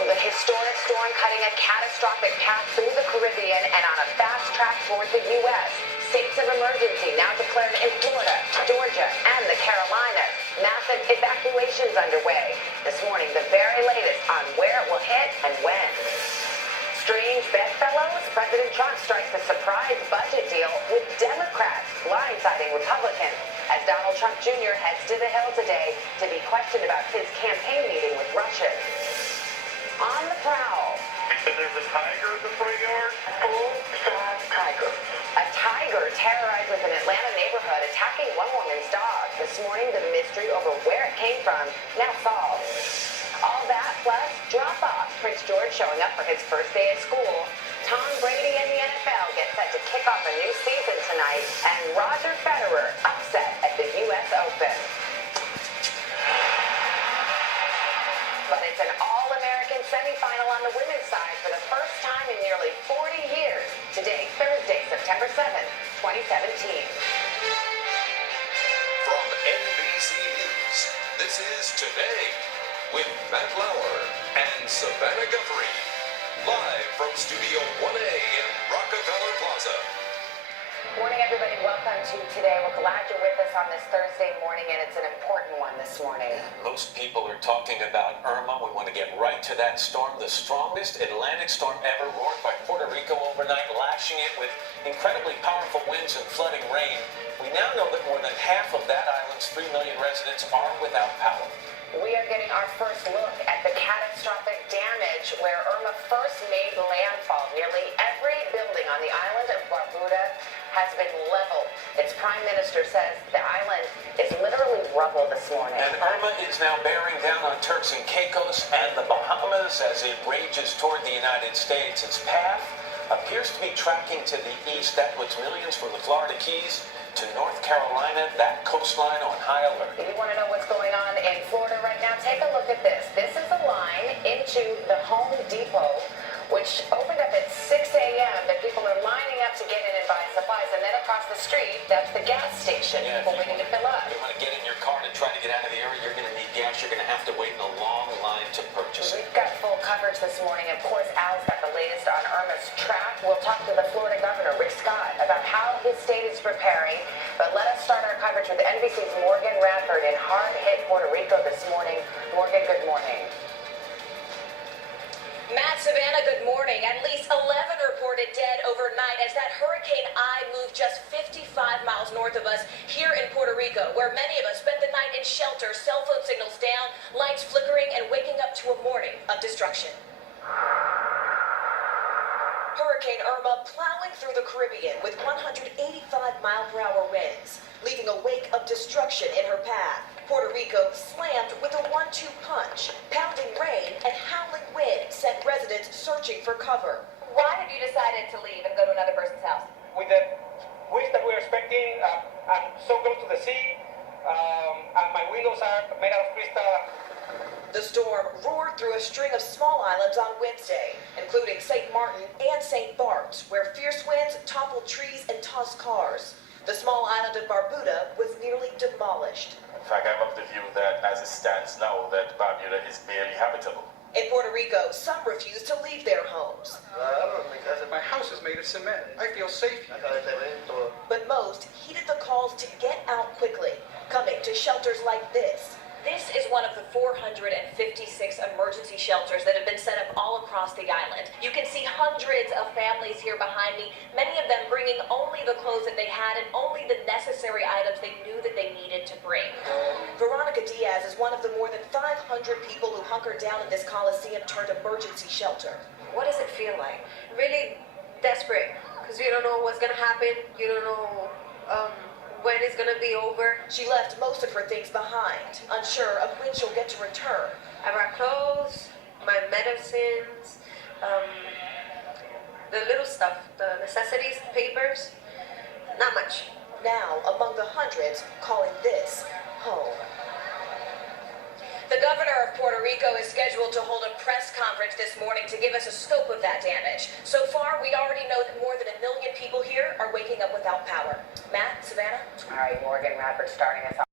The historic storm cutting a catastrophic path through the Caribbean and on a fast track toward the U.S. States of emergency now declared in Florida, Georgia, and the Carolinas. Massive evacuations underway. This morning, the very latest on where it will hit and when. Strange bedfellows, President Trump strikes a surprise budget deal with Democrats, blindsiding Republicans, as Donald Trump Jr. heads to the Hill today to be questioned about his campaign meeting with Russia. On the prowl. You said there's a tiger in the front yard? Full-size tiger. A tiger terrorizes an Atlanta neighborhood, attacking one woman's dog. This morning, the mystery over where it came from now solved. All that plus drop-off. Prince George showing up for his first day at school. Tom Brady and the NFL get set to kick off a new season tonight. And Roger Federer upset at the U.S. Open. But it's an all-American semifinal on the women's side for the first time in nearly 40 years. Today, Thursday, September 7th, 2017. From NBC News, this is Today with Matt Lauer and Savannah Guthrie. Live from Studio 1A in Rockefeller Plaza. Morning, everybody. Welcome to Today. We're glad you're with us on this Thursday morning, and it's an important one this morning. Most people are talking about Irma. We want to get right to that storm. The strongest Atlantic storm ever, roared by Puerto Rico overnight, lashing it with incredibly powerful winds and flooding rain. We now know that more than half of that island's 3 million residents are without power. We are getting our first look at the catastrophic damage where Irma first made landfall. Nearly every building on the island of Barbuda has been leveled. Its prime minister says the island is literally rubble this morning. And Irma is now bearing down on Turks and Caicos and the Bahamas as it rages toward the United States. Its path appears to be tracking to the east. That puts millions from the Florida Keys to North Carolina, that coastline on high alert. If you want to know what's going on in Florida right now, take a look at this. This is a line into the Home Depot, which opened up at 6 a.m. that people are lining up to get in and buy supplies. And then across the street, that's the gas station. People waiting to fill up. If you want to get in your car to try to get out of the area, you're going to need gas. You're going to have to wait in a long line to purchase it. We've got full coverage this morning. Of course, Al's got the latest on Irma's track. We'll talk to the Florida governor, Rick Scott, about how his state is preparing. But let us start our coverage with NBC's Morgan Radford in hard-hit Puerto Rico this morning. Morgan, good morning. Matt, Savannah, good morning. At least 11 reported dead overnight as that Hurricane I moved just 55 miles north of us here in Puerto Rico, where many of us spent the night in shelter, cell phone signals down, lights flickering, and waking up to a morning of destruction. Hurricane Irma plowing through the Caribbean with 185-mile-per-hour winds, leaving a wake of destruction in her path. Puerto Rico slammed with a 1-2 punch. Pounding rain and howling wind sent residents searching for cover. Why have you decided to leave and go to another person's house? With the winds that we're expecting, I'm so close to the sea, and my windows are made out of crystal. The storm roared through a string of small islands on Wednesday, including St. Martin and St. Bart's, where fierce winds toppled trees and tossed cars. The small island of Barbuda was nearly demolished. In fact, I'm of the view that as it stands now, that Barbuda is barely habitable. In Puerto Rico, some refuse to leave their homes. My house is made of cement. I feel safe. But most heeded the calls to get out quickly, coming to shelters like this. This is one of the 456 emergency shelters that have been set up all across the island. You can see hundreds of families here behind me, many of them bringing only the clothes that they had and only the necessary items they knew that they needed to bring. Veronica Diaz is one of the more than 500 people who hunkered down in this Coliseum-turned emergency shelter. What does it feel like? Really desperate, because you don't know what's going to happen. You don't know when it's going to be over. She left most of her things behind, unsure of when she'll get to return. I brought clothes, my medicines, the little stuff, the necessities, papers, not much. Now, among the hundreds calling this home. The governor of Puerto Rico is scheduled to hold a press conference this morning to give us a scope of that damage. So far, we already know that more than 1 million people here are waking up without power. Matt, Savannah? All right, Morgan Radford starting us off.